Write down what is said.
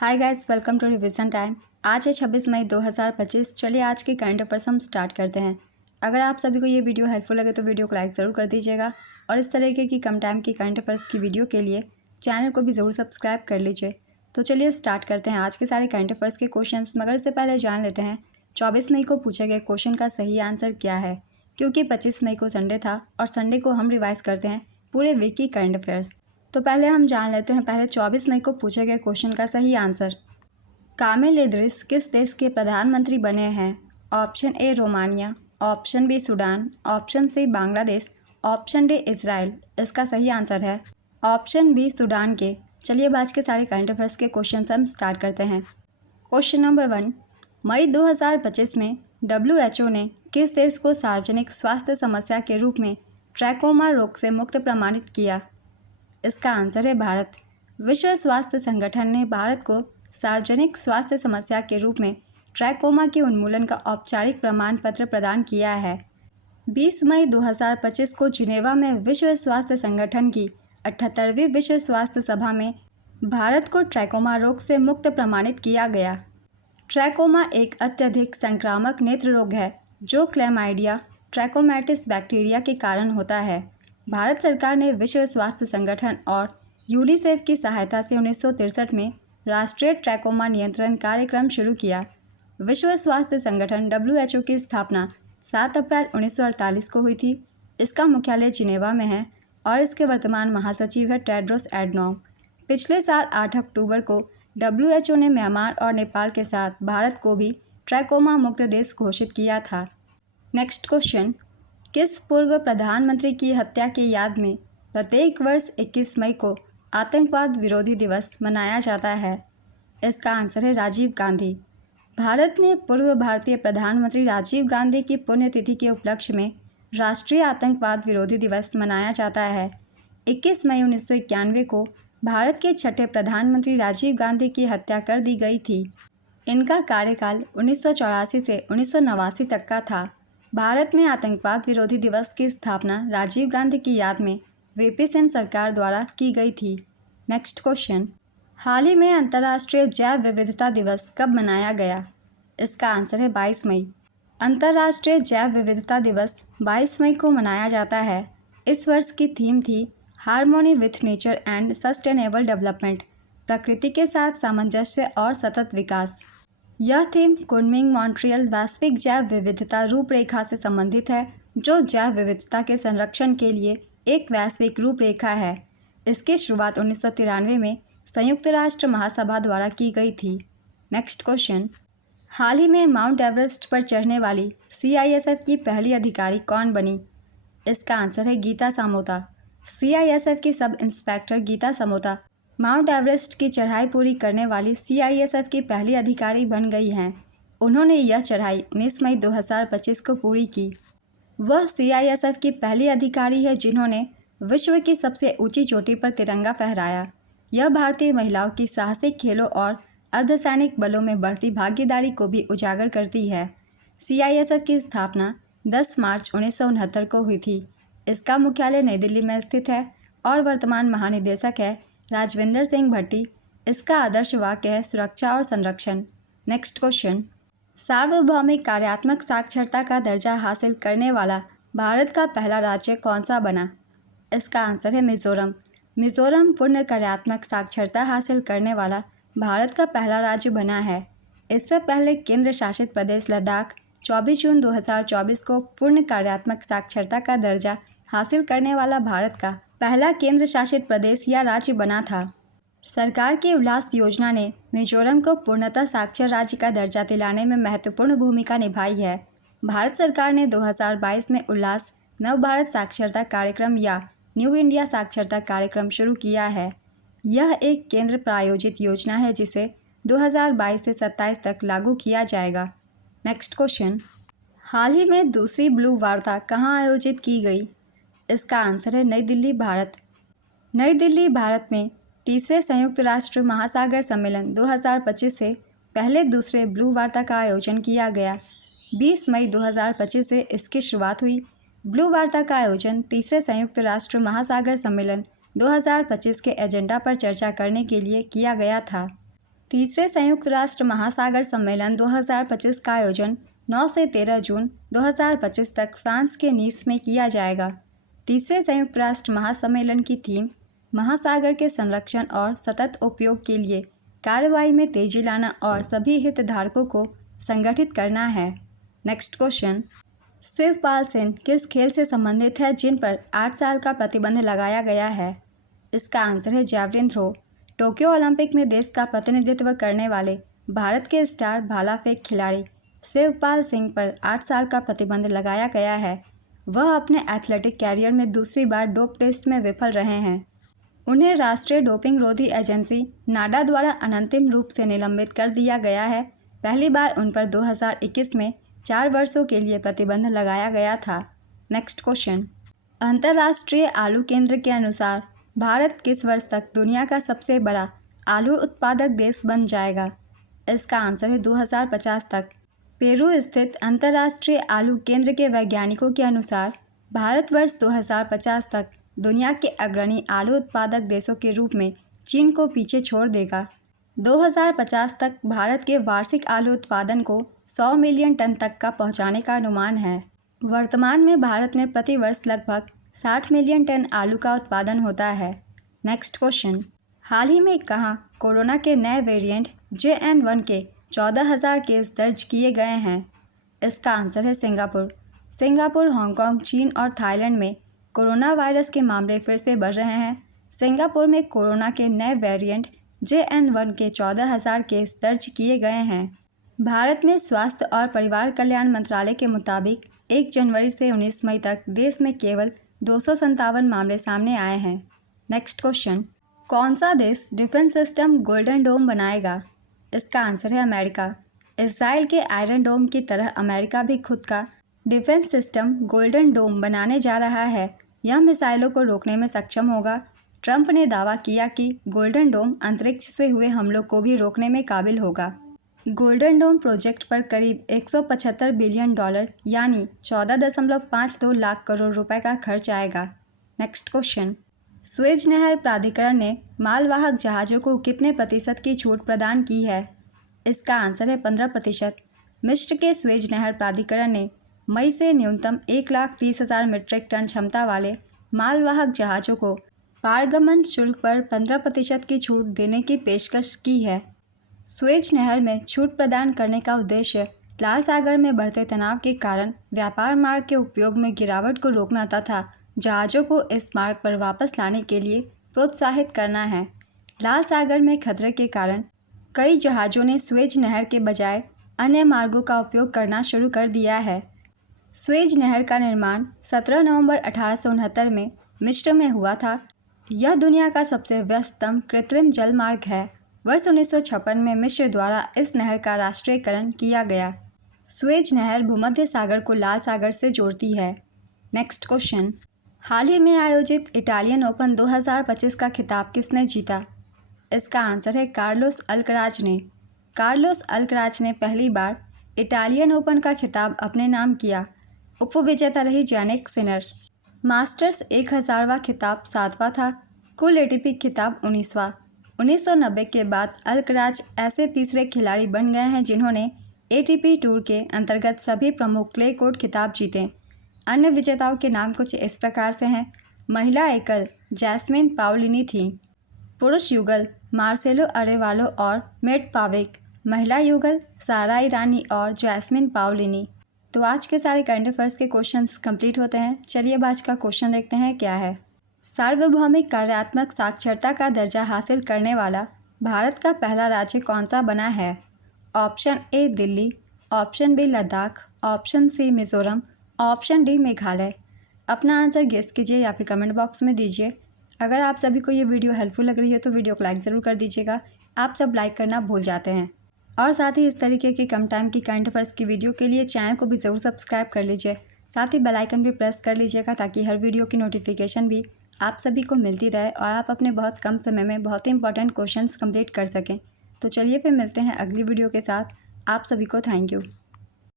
Hi guys, welcome to revision time. आज है 26 मई 2025। चलिए आज के करंट अफेयर्स हम स्टार्ट करते हैं। अगर आप सभी को ये वीडियो हेल्पफुल लगे तो वीडियो को लाइक ज़रूर कर दीजिएगा और इस तरीके की कम टाइम की करंट अफेयर्स की वीडियो के लिए चैनल को भी ज़रूर सब्सक्राइब कर लीजिए। तो चलिए स्टार्ट करते हैं आज के सारे करंट अफेयर्स के क्वेश्चन। मगर इससे पहले जान लेते हैं 24 मई को पूछे गए क्वेश्चन का सही आंसर क्या है, क्योंकि 25 मई को संडे था और संडे को हम रिवाइज करते हैं पूरे वीक की करंट अफेयर्स। तो पहले हम जान लेते हैं पहले 24 मई को पूछे गए क्वेश्चन का सही आंसर। कामिल इद्रिस किस देश के प्रधानमंत्री बने हैं? Option A Romania, option B Sudan, option C Bangladesh, option D Israel. इसका सही आंसर है ऑप्शन बी सूडान के। चलिए अब आज के सारे करंट अफेयर्स के क्वेश्चन हम स्टार्ट करते हैं। क्वेश्चन नंबर 1, मई 2025 में WHO ने किस देश को सार्वजनिक स्वास्थ्य समस्या के रूप में ट्रैकोमा रोग से मुक्त प्रमाणित किया? इसका आंसर है भारत। विश्व स्वास्थ्य संगठन ने भारत को सार्वजनिक स्वास्थ्य समस्या के रूप में ट्रैकोमा के उन्मूलन का औपचारिक प्रमाण पत्र प्रदान किया है। 20 मई 2025 को जिनेवा में विश्व स्वास्थ्य संगठन की 78वीं विश्व स्वास्थ्य सभा में भारत को ट्रैकोमा रोग से मुक्त प्रमाणित किया गया। ट्रैकोमा एक अत्यधिक संक्रामक नेत्र रोग है जो क्लैमाइडिया ट्रैकोमैटिस बैक्टीरिया के कारण होता है। भारत सरकार ने विश्व स्वास्थ्य संगठन और यूनिसेफ की सहायता से 1963 में राष्ट्रीय ट्रैकोमा नियंत्रण कार्यक्रम शुरू किया। विश्व स्वास्थ्य संगठन WHO की स्थापना 7 अप्रैल 1948 को हुई थी। इसका मुख्यालय जिनेवा में है और इसके वर्तमान महासचिव है टेड्रोस एडनॉम। पिछले साल 8 अक्टूबर को WHO ने म्यांमार और नेपाल के साथ भारत को भी ट्रैकोमा मुक्त देश घोषित किया था। नेक्स्ट क्वेश्चन, किस पूर्व प्रधानमंत्री की हत्या की याद में प्रत्येक वर्ष 21 मई को आतंकवाद विरोधी दिवस मनाया जाता है? इसका आंसर है राजीव गांधी। भारत में पूर्व भारतीय प्रधानमंत्री राजीव गांधी की पुण्यतिथि के उपलक्ष्य में राष्ट्रीय आतंकवाद विरोधी दिवस मनाया जाता है। 21 मई 1991 को भारत के छठे प्रधानमंत्री राजीव गांधी की हत्या कर दी गई थी। इनका कार्यकाल 1984 से 1989 तक का था। भारत में आतंकवाद विरोधी दिवस की स्थापना राजीव गांधी की याद में VP सिंह सरकार द्वारा की गई थी। नेक्स्ट क्वेश्चन, हाल ही में अंतर्राष्ट्रीय जैव विविधता दिवस कब मनाया गया? इसका आंसर है 22 मई। अंतर्राष्ट्रीय जैव विविधता दिवस 22 मई को मनाया जाता है। इस वर्ष की थीम थी harmony with nature and sustainable development, प्रकृति के साथ सामंजस्य और सतत विकास। यह थीम कुनमिंग मॉन्ट्रियल वैश्विक जैव विविधता रूपरेखा से संबंधित है, जो जैव विविधता के संरक्षण के लिए एक वैश्विक रूपरेखा है। इसकी शुरुआत 1993 में संयुक्त राष्ट्र महासभा द्वारा की गई थी। नेक्स्ट क्वेश्चन, हाल ही में माउंट एवरेस्ट पर चढ़ने वाली CISF की पहली अधिकारी कौन बनी? इसका आंसर है गीता सामोता। CISF की sub inspector Geeta Samota Mount Everest की चढ़ाई पूरी करने वाली CISF की पहली अधिकारी बन गई हैं। उन्होंने यह चढ़ाई 19 मई 2025 को पूरी की। वह CISF की पहली अधिकारी है जिन्होंने विश्व की सबसे ऊंची चोटी पर तिरंगा फहराया। यह भारतीय महिलाओं की साहसिक खेलों और अर्धसैनिक बलों में बढ़ती भागीदारी को भी उजागर करती है। CISF की स्थापना 10 मार्च 1969 को हुई थी। इसका मुख्यालय नई दिल्ली में स्थित है और वर्तमान महानिदेशक है राजविंदर सिंह भट्टी। इसका आदर्श वाक्य है सुरक्षा और संरक्षण। नेक्स्ट क्वेश्चन, सार्वभौमिक कार्यात्मक साक्षरता का दर्जा हासिल करने वाला भारत का पहला राज्य कौन सा बना? इसका आंसर है मिजोरम। मिजोरम पूर्ण कार्यात्मक साक्षरता हासिल करने वाला भारत का पहला राज्य बना है। इससे पहले केंद्र शासित प्रदेश लद्दाख 24 जून 2024 को पूर्ण कार्यात्मक साक्षरता का दर्जा हासिल करने वाला भारत का पहला केंद्र शासित प्रदेश या राज्य बना था। सरकार की उल्लास योजना ने मिजोरम को पूर्णतः साक्षर राज्य का दर्जा दिलाने में महत्वपूर्ण भूमिका निभाई है। भारत सरकार ने 2022 में उल्लास नव भारत साक्षरता कार्यक्रम या न्यू इंडिया साक्षरता कार्यक्रम शुरू किया है। यह एक केंद्र प्रायोजित योजना है जिसे 2022 से 27 तक लागू किया जाएगा। नेक्स्ट क्वेश्चन, हाल ही में दूसरी ब्लू वार्ता कहाँ आयोजित की गई? इसका आंसर है नई दिल्ली, भारत। नई दिल्ली, भारत में तीसरे संयुक्त राष्ट्र महासागर सम्मेलन 2025 से पहले दूसरे ब्लू वार्ता का आयोजन किया गया। 20 मई 2025 से इसकी शुरुआत हुई। ब्लू वार्ता का आयोजन तीसरे संयुक्त राष्ट्र महासागर सम्मेलन 2025 के एजेंडा पर चर्चा करने के लिए किया गया था। तीसरे संयुक्त राष्ट्र महासागर सम्मेलन 2025 का आयोजन 9 से 13 जून 2025 तक फ्रांस के नीस में किया जाएगा। तीसरे संयुक्त राष्ट्र महासम्मेलन की थीम महासागर के संरक्षण और सतत उपयोग के लिए कार्रवाई में तेजी लाना और सभी हितधारकों को संगठित करना है। नेक्स्ट क्वेश्चन, शिवपाल सेन किस खेल से संबंधित है जिन पर 8 साल का प्रतिबंध लगाया गया है? इसका आंसर है जैवलिन थ्रो। टोक्यो ओलंपिक में देश का प्रतिनिधित्व करने वाले भारत के स्टार भाला फेंक खिलाड़ी शिवपाल सिंह पर 8 साल का प्रतिबंध लगाया गया है। वह अपने एथलेटिक कैरियर में दूसरी बार डोप टेस्ट में विफल रहे हैं। उन्हें राष्ट्रीय डोपिंग रोधी एजेंसी नाडा द्वारा अनंतिम रूप से निलंबित कर दिया गया है। पहली बार उन पर 2021 में 4 वर्षों के लिए प्रतिबंध लगाया गया था। नेक्स्ट क्वेश्चन, अंतर्राष्ट्रीय आलू केंद्र के अनुसार भारत किस वर्ष तक दुनिया का सबसे बड़ा आलू उत्पादक देश बन जाएगा? इसका आंसर है 2050 तक। पेरू स्थित अंतर्राष्ट्रीय आलू केंद्र के वैज्ञानिकों के अनुसार भारत वर्ष 2050 तक दुनिया के अग्रणी आलू उत्पादक देशों के रूप में चीन को पीछे छोड़ देगा। 2050 तक भारत के वार्षिक आलू उत्पादन को 100 मिलियन टन तक का पहुंचाने का अनुमान है। वर्तमान में भारत में प्रति वर्ष लगभग 60 मिलियन टन आलू का उत्पादन होता है। नेक्स्ट क्वेश्चन, हाल ही में कहाँ कोरोना के नए वेरिएंट JN1 के 14,000 केस दर्ज किए गए हैं? इसका आंसर है सिंगापुर। सिंगापुर, हांगकांग, चीन और थाईलैंड में कोरोना वायरस के मामले फिर से बढ़ रहे हैं। सिंगापुर में कोरोना के नए वेरिएंट JN1 के 14,000 केस दर्ज किए गए हैं। भारत में स्वास्थ्य और परिवार कल्याण मंत्रालय के मुताबिक 1 जनवरी से 19 मई तक देश में केवल 257 मामले सामने आए हैं। नेक्स्ट क्वेश्चन, कौन सा देश डिफेंस सिस्टम गोल्डन डोम बनाएगा? इसका आंसर है अमेरिका। इजराइल के आयरन डोम की तरह अमेरिका भी खुद का डिफेंस सिस्टम गोल्डन डोम बनाने जा रहा है। यह मिसाइलों को रोकने में सक्षम होगा। ट्रंप ने दावा किया कि गोल्डन डोम अंतरिक्ष से हुए हमलों को भी रोकने में काबिल होगा। गोल्डन डोम प्रोजेक्ट पर करीब $175 बिलियन यानी 14.52 लाख करोड़ रुपए का खर्च आएगा। नेक्स्ट क्वेश्चन, स्वेज नहर प्राधिकरण ने मालवाहक जहाज़ों को कितने प्रतिशत की छूट प्रदान की है? इसका आंसर है 15%। मिस्र के स्वेज नहर प्राधिकरण ने मई से न्यूनतम 1,30,000 मीट्रिक टन क्षमता वाले मालवाहक जहाज़ों को पारगमन शुल्क पर 15% की छूट देने की पेशकश की है। स्वेज नहर में छूट प्रदान करने का उद्देश्य लाल सागर में बढ़ते तनाव के कारण व्यापार मार्ग के उपयोग में गिरावट को रोकना तथा जहाज़ों को इस मार्ग पर वापस लाने के लिए प्रोत्साहित करना है। लाल सागर में खतरे के कारण कई जहाज़ों ने स्वेज नहर के बजाय अन्य मार्गों का उपयोग करना शुरू कर दिया है। स्वेज नहर का निर्माण 17 नवंबर 1869 में मिस्र में हुआ था। यह दुनिया का सबसे व्यस्ततम कृत्रिम जल मार्ग है। वर्ष 1956 में मिस्र द्वारा इस नहर का राष्ट्रीयकरण किया गया। स्वेज नहर भूमध्य सागर को लाल सागर से जोड़ती है। नेक्स्ट क्वेश्चन, हाल ही में आयोजित इटालियन ओपन 2025 का खिताब किसने जीता? इसका आंसर है कार्लोस अल्कराज ने। कार्लोस अल्कराज ने पहली बार इटालियन ओपन का खिताब अपने नाम किया। उपविजेता रही जैनिक सिनर। मास्टर्स 1000वां खिताब 7वां था। कुल ATP खिताब 19वां। 1990 के बाद अल्कराज ऐसे तीसरे खिलाड़ी बन गए हैं जिन्होंने ATP टूर के अंतर्गत सभी प्रमुख क्ले कोर्ट खिताब जीते। अन्य विजेताओं के नाम कुछ इस प्रकार से हैं। महिला एकल जैस्मिन पाओलिनी थी। पुरुष युगल मार्सेलो अरेवालो और मेट पावेक। महिला युगल सारा ईरानी और जैस्मिन पाओलिनी। तो आज के सारे करंट अफेयर्स के क्वेश्चंस कंप्लीट होते हैं। चलिए अब आज का क्वेश्चन देखते हैं क्या है। सार्वभौमिक कार्यात्मक साक्षरता का दर्जा हासिल करने वाला भारत का पहला राज्य कौन सा बना है? Option A Delhi, option B Ladakh, option C Mizoram, option D Meghalaya. अपना आंसर गेस कीजिए या फिर कमेंट बॉक्स में दीजिए। अगर आप सभी को ये वीडियो हेल्पफुल लग रही है तो वीडियो को लाइक ज़रूर कर दीजिएगा। आप सब लाइक करना भूल जाते हैं। और साथ ही इस तरीके की कम टाइम की करंट अफेयर्स की वीडियो के लिए चैनल को भी ज़रूर सब्सक्राइब कर लीजिए। साथ ही बेल आइकन भी प्रेस कर लीजिएगा ताकि हर वीडियो की नोटिफिकेशन भी आप सभी को मिलती रहे और आप अपने बहुत कम समय में बहुत ही इंपॉर्टेंट क्वेश्चंस कंप्लीट कर सकें। तो चलिए फिर मिलते हैं अगली वीडियो के साथ। आप सभी को थैंक यू।